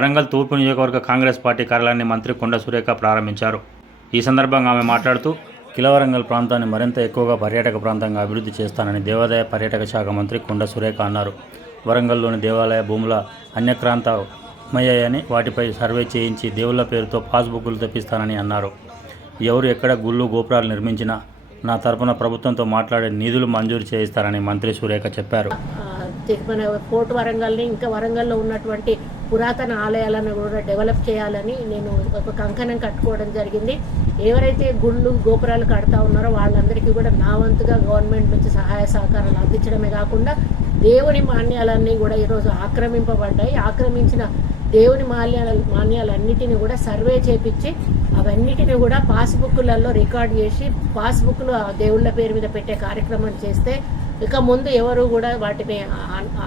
వరంగల్ తూర్పు నియోజకవర్గ కాంగ్రెస్ పార్టీ కార్యాలయాన్ని మంత్రి కొండ సురేఖ ప్రారంభించారు. ఈ సందర్భంగా ఆమె మాట్లాడుతూ కిలవరంగల్ ప్రాంతాన్ని మరింత ఎక్కువగా పర్యాటక ప్రాంతంగా అభివృద్ధి చేస్తానని దేవాదాయ పర్యాటక శాఖ మంత్రి కొండ సురేఖ అన్నారు. వరంగల్లోని దేవాలయ భూముల అన్యక్రాంతమయ్యాయని వాటిపై సర్వే చేయించి దేవుళ్ళ పేరుతో పాస్బుక్లు తెప్పిస్తానని అన్నారు. ఎవరు ఎక్కడ గుళ్ళు గోపురాలు నిర్మించినా నా తరపున ప్రభుత్వంతో మాట్లాడే నిధులు మంజూరు చేయిస్తారని మంత్రి సురేఖ చెప్పారు. మన ఫోర్ట్ వరంగల్ని ఇంకా వరంగల్లో ఉన్నటువంటి పురాతన ఆలయాలను కూడా డెవలప్ చేయాలని నేను ఒక కంకణం కట్టుకోవడం జరిగింది. ఎవరైతే గుళ్ళు గోపురాలు కడతా ఉన్నారో వాళ్ళందరికీ కూడా నా వంతుగా గవర్నమెంట్ నుంచి సహాయ సహకారాలు అందించడమే కాకుండా దేవుని మాన్యాలన్నీ కూడా ఈరోజు ఆక్రమింపబడ్డాయి. ఆక్రమించిన దేవుని మాన్యాల మాన్యాలన్నిటిని కూడా సర్వే చేపించి అవన్నిటిని కూడా పాస్బుక్లలో రికార్డ్ చేసి పాస్బుక్లో ఆ దేవుళ్ళ పేరు మీద పెట్టే కార్యక్రమం చేస్తే ఇక ముందు ఎవరు కూడా వాటిని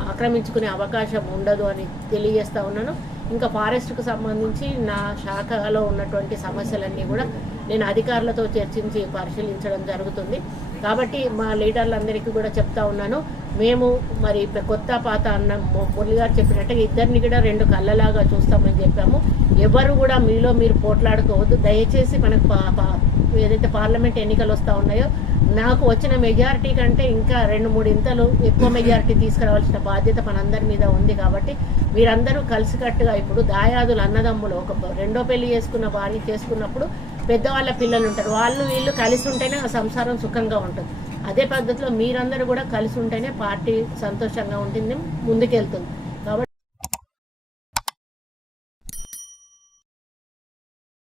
ఆక్రమించుకునే అవకాశం ఉండదు అని తెలియజేస్తూ ఉన్నాను. ఇంకా ఫారెస్ట్కు సంబంధించి నా శాఖలో ఉన్నటువంటి సమస్యలన్నీ కూడా నేను అధికారులతో చర్చించి పరిశీలించడం జరుగుతుంది. కాబట్టి మా లీడర్లందరికీ కూడా చెప్తా ఉన్నాను మేము మరి కొత్త పాత అన్న మొ- మురళి గారు చెప్పినట్టుగా ఇద్దరిని కూడా రెండు కళ్ళలాగా చూస్తామని చెప్పాము. ఎవరు కూడా మీలో మీరు పోట్లాడుకోవద్దు. దయచేసి మనకు ఏదైతే పార్లమెంట్ ఎన్నికలు వస్తూ ఉన్నాయో నాకు వచ్చిన మెజారిటీ కంటే ఇంకా రెండు మూడు ఇంతలు ఎక్కువ మెజారిటీ తీసుకురావాల్సిన బాధ్యత మనందరి మీద ఉంది కాబట్టి మీరందరూ కలిసికట్టుగా ఇప్పుడు దాయాదులు అన్నదమ్ములు ఒక రెండో పెళ్ళి చేసుకున్న భార్య చేసుకున్నప్పుడు పెద్దవాళ్ళ పిల్లలు ఉంటారు. వాళ్ళు వీళ్ళు కలిసి ఉంటేనే ఆ సంసారం సుఖంగా ఉంటుంది. అదే పద్ధతిలో మీరందరూ కూడా కలిసి ఉంటేనే పార్టీ సంతోషంగా ఉంటుంది ముందుకెళ్తుంది.